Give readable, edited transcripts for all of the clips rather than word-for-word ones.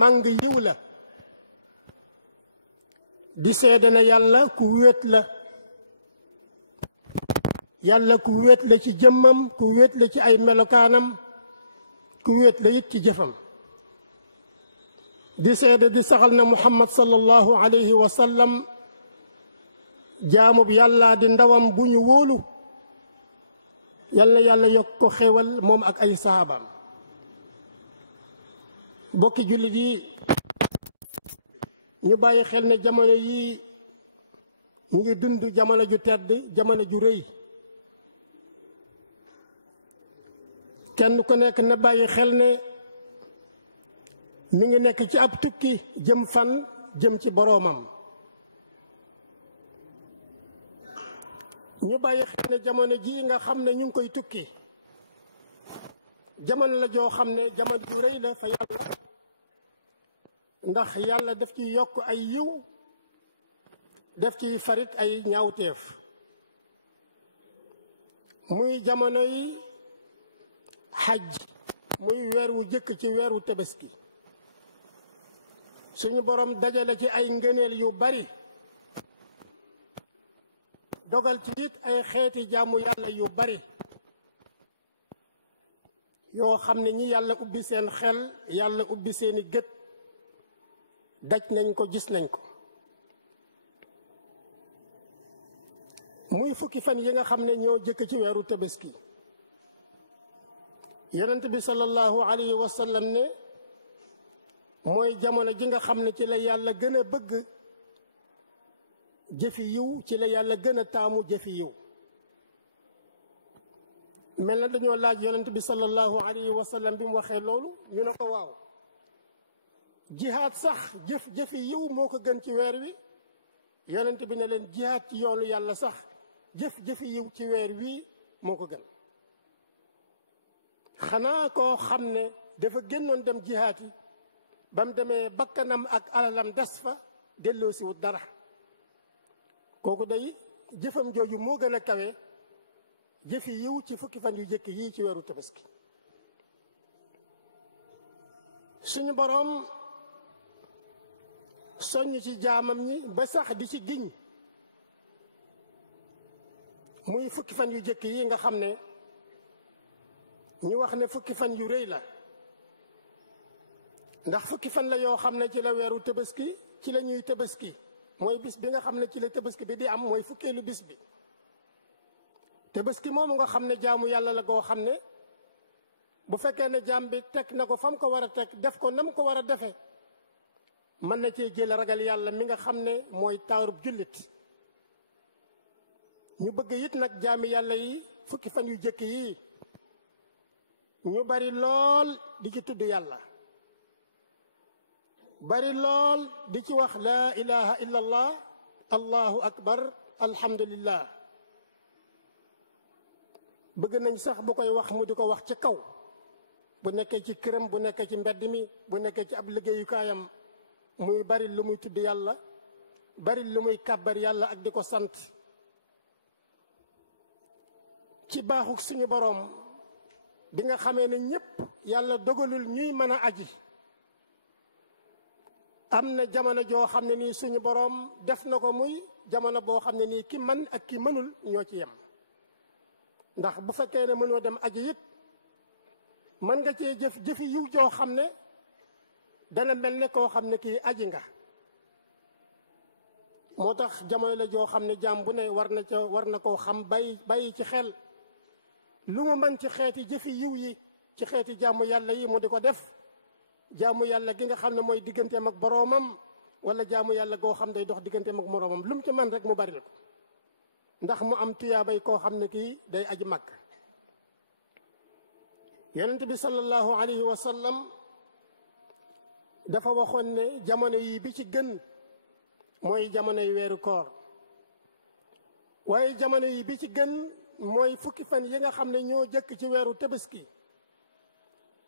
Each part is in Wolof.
màng yiw la di seede na yàlla ku wéet la yàlla ku wéet la ci jëmmam ku wéet la ci ay melokaanam ku wéet la it ci jëfam di seede di saxal na muhammad sallallahu alayhi wa sallam jaamub yàlla di ndawam bu ñu wóolu yàlla yàlla yokk ko xéewal moom ak ay sahabaam bokki jullit yi ñu bàyyi xel ne jamono yi ñu ngi dund jamono ju tedd jamono ju rëy kenn ku nekk na bàyyi xel ne mi ngi nekk ci ab tukki jëm fan jëm ci boroomam ñu bàyyi xel ne jamono ji nga xam ne ñu ngi koy tukki jamono la joo xam ne jamono ju rëy la fa yàlla ndax yàlla daf ci yokk ay yiw def ci farit ay ñaawteef muy jamono yi xaj muy weer wu jëkk ci weeru tabaski suñu borom dajale ci ay ngëneel yu bari dogal ci it ay xeeti jaamu yàlla yu bari yoo xam ne ñi yàlla ubbi seen xel yàlla ubbi seeni gët daj nañ ko gis nañ ko muy fukki fan yi nga xam ne ñoo jëkk ci weeru tabaski yonent bi sallallahu alayhi wa sallam ne mooy jamono ji nga xam ne ci la yàlla gën a bëgg jëfi yiw ci la yàlla gën a taamu jëfi yiw mel na dañoo laaj yonent bi sallallahu alayhi wa sallam bi mu waxee loolu ñu ne ko waaw jihaad sax jëfi yiw moo ko gën ci weer wi yonent bi ne leen jihaad ci yoonu yàlla sax jëfi yiw ci weer wi moo ko gën xanaa koo xam ne dafa génnoon dem jihaad yi ba mu demee bakkanam ak alalam des fa delloo si wut dara kooku day jëfam jooju moo gën a kawe jëfi yiw ci fukki fan yu jëkk yii ci weeru tabaski suñu boroom soññ ci jaamam ñi ba sax di ci giñ muy fukki fan yu jëkk yi nga xam ne ñu wax ne fukki fan yu rëy la ndax fukki fan la yoo xam ne ci la weeru tabaski ci la ñuy tabaski mooy bis bi nga xam ne ci la tabaski bi di am mooy fukkeelu bis bi tabaski moomu nga xam ne jaamu yàlla la goo xam ne bu fekkee ne jaam bi teg na ko fam ko war a teg def ko nam ko war a defee mën na cee jël ragal yàlla mi nga xam ne mooy taarub jullit ñu bëgg it nag jaami yàlla yi fukki fan yu jëkk yi ñu bari lool di ci tudd yàlla bari lool di ci wax laa ilaha illa allah allahu akbar alhamdulillah bëgg nañ sax bu koy wax mu di ko wax ci kaw bu nekkee ci këram bu nekkee ci mbedd mi bu nekkee ci ab liggéeyukaayam muy bari lu muy tudd yàlla bari lu muy kàbbar yàlla ak di ko sant ci baaxuk suñu boroom bi nga xamee ne ñépp yàlla dogalul ñuy mën a aji am na jamono joo xam ne nii suñu boroom def na ko muy jamono boo xam ne nii ki man ak ki mënul ñoo ci yem ndax bu fekkee ne mënoo dem aji it mën nga cee jëfi yiw joo xam ne dana mel ne koo xam ne kii aji nga moo tax jamono la joo xam ne jaam bu ne war na koo xam bàyyi ci xel lu mu mën ci xeeti jëfi yiw yi ci xeeti jaamu yàlla yi mu di ko def jaamu yàlla gi nga xam ne mooy digganteem ak boroomam wala jaamu yàlla goo xam day dox digganteem ak moroomam lu mu ci man rek mu bari ko ndax mu am tuyaabay koo xam ne kii day aji màkk yonent bi sallallahu alayhi wa sallam dafa waxoon ne jamono yi bi ci gën mooy jamonoy weeru koor waaye jamono yi bi ci gën mooy fukki fan yi nga xam ne ñoo jëkk ci weeru tabaski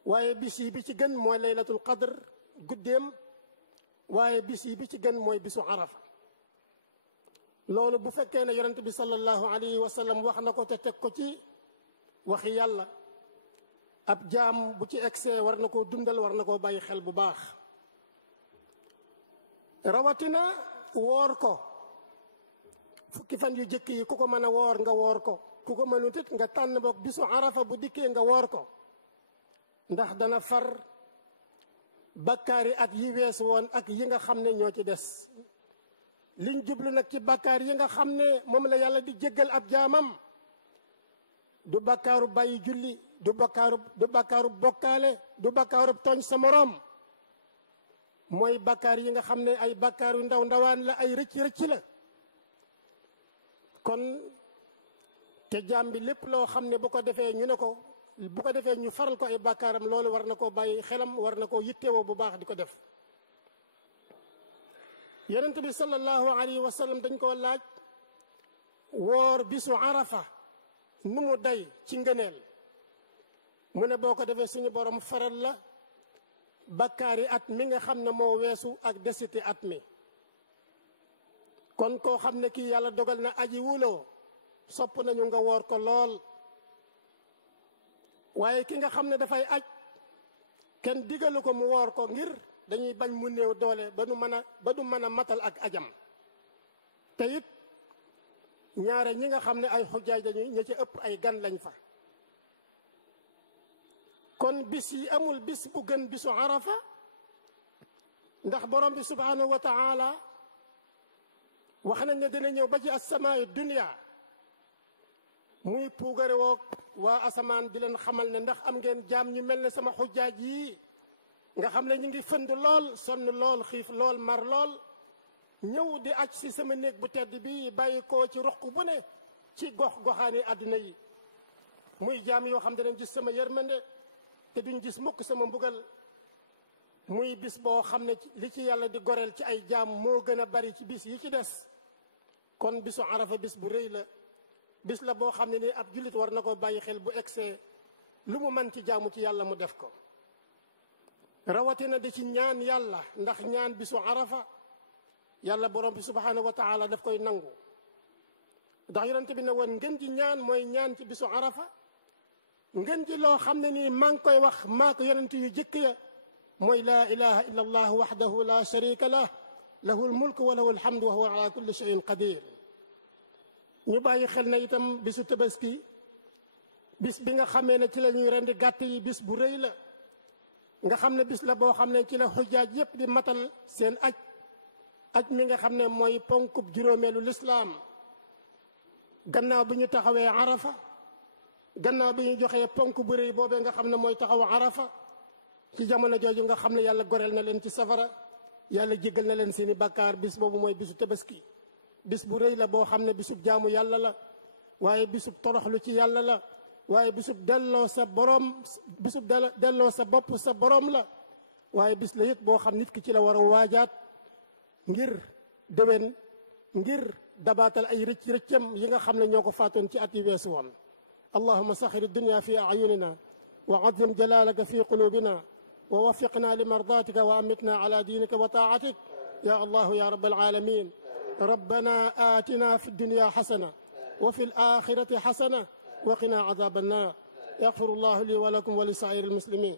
waaye bis yi bi ci gën mooy laylatul qadr guddeem waaye bis yi bi ci gën mooy bisu arafa loolu bu fekkee ne yonent bi sallallahu alayhi wa sallam wax na ko te teg ko ci waxi yàlla ab jaam bu ci egsee war na koo dundal war na koo bàyyi xel bu baax rawatina woor ko fukki fan yu jëkk yi ku ko mën a woor nga woor ko ku ko mënut it nga tànn boog bisu arafa bu dikkee nga woor ko ndax dana far bakkaari at yi wees woon ak yi nga xam ne ñoo ci des liñ jublu nag ci bakkaar yi nga xam ne moom la yàlla di jéggal ab jaamam du bakkaaru bàyyi julli du bakkaaru bokkaale du bakkaaru tooñ sa moroom mooy bakkaar yi nga xam ne ay bakkaaru ndaw ndawaan la ay rëcc la kon te jaam bi lépp loo xam ne bu ko defee ñu faral ko ay bakkaaram loolu war na koo bàyyi xelam war na koo yittewoo bu baax di ko def yonent bi sallallahu alayhi wa sallam dañ koo laaj woor bisu arafa nu mu day ci ngëneel mu ne boo ko defee suñu borom faral la bakkaari at mi nga xam ne moo weesu ak desiti at mi kon koo xam ne kii yàlla dogal na aji wuloo sopp nañu nga woor ko lool waaye ki nga xam ne dafay aj kenn digalu ko mu woor ko ngir dañuy bañ mu néew doole ba du mën a matal ak ajam te it ñaare ñi nga xam ne ay xujjaaj dañuy ña ci ëpp ay gan lañ fa kon bis yi amul bis bu gën bisu arafa ndax borom bi subhanahu wa taala wax nañ ne dina ñëw ba ci asamaa dunya muy puugare woog waa asamaan di leen xamal ne ndax am ngeen jaam ñu mel ne sama xujjaaj yii nga xam ne ñu ngi fënd lool sonn lool xiif lool mar lool ñëw di aj si sama néeg bu tedd bi bàyyi koo ci ruq bu ne ci goxaani àdduna yi muy jaam yoo xam ne dinañ gis sama yërmande te duñ gis mukk sama mbugal muy bis boo xam ne li ci yàlla di goreel ci ay jaam moo gën a bari ci bis yi ci des kon bisu arafa bis bu rëy la bis la boo xam ne ni ab jullit war na ko bàyyi xel bu egsee lu mu man ci jaamu ci yàlla mu def ko rawatina di ci ñaan yàlla ndax ñaan bisu arafa yàlla borom bi subhanahu wa taala daf koy nangu ndax yonente bi ne woon ngeen ji ñaan mooy ñaan ci bisu arafa ngeen ji loo xam ne nii maa ngi koy wax maa ko yonente yu jëkk ya mooy laa ilaha illa allah waxdahu la sharika lah lahu lmulk wa lahu alhamdu wa huwa ala kulli shay'in qadir ñu bàyyi xel na itam bisu tabaski bis bi nga xamee ne ci la ñuy rendi gàtt yi bis bu rëy la nga xam ne bis la boo xam ne ci la xujjaaj yépp di matal seen aj mi nga xam ne mooy ponkub juróomeelu lislaam gannaaw bi ñu taxawee arafa gannaaw bi ñu joxee ponk bu rëy boobee nga xam ne mooy taxaw arafa ci jamono jooju nga xam ne yàlla goreel na leen ci safara yàlla jéggal na leen seeni bàkkaar bis boobu mooy bisu tabaski bis bu rëy la boo xam ne bisub jaamu yàlla la waaye bisub toroxlu ci yàlla la waaye bisub delloo sa borom bisub delloo sa bopp sa borom la waaye bis la it boo xam nit ki ci la war a waajaat ngir déwén ngir dabaatal ay rëccam yi nga xam ne ñoo ko faatoon ci at yi weesu woon allahuma saxir dunya fi ayunina wa azim jalalaka fi qulubina wa wafiqna li mardatika wa amitna ala dinika wa taatik ya allahu ya rabbal alamin ربنا آتنا في الدنيا حسنة وفي الآخرة حسنة وقنا عذاب النار يغفر الله لي ولكم ولسائر المسلمين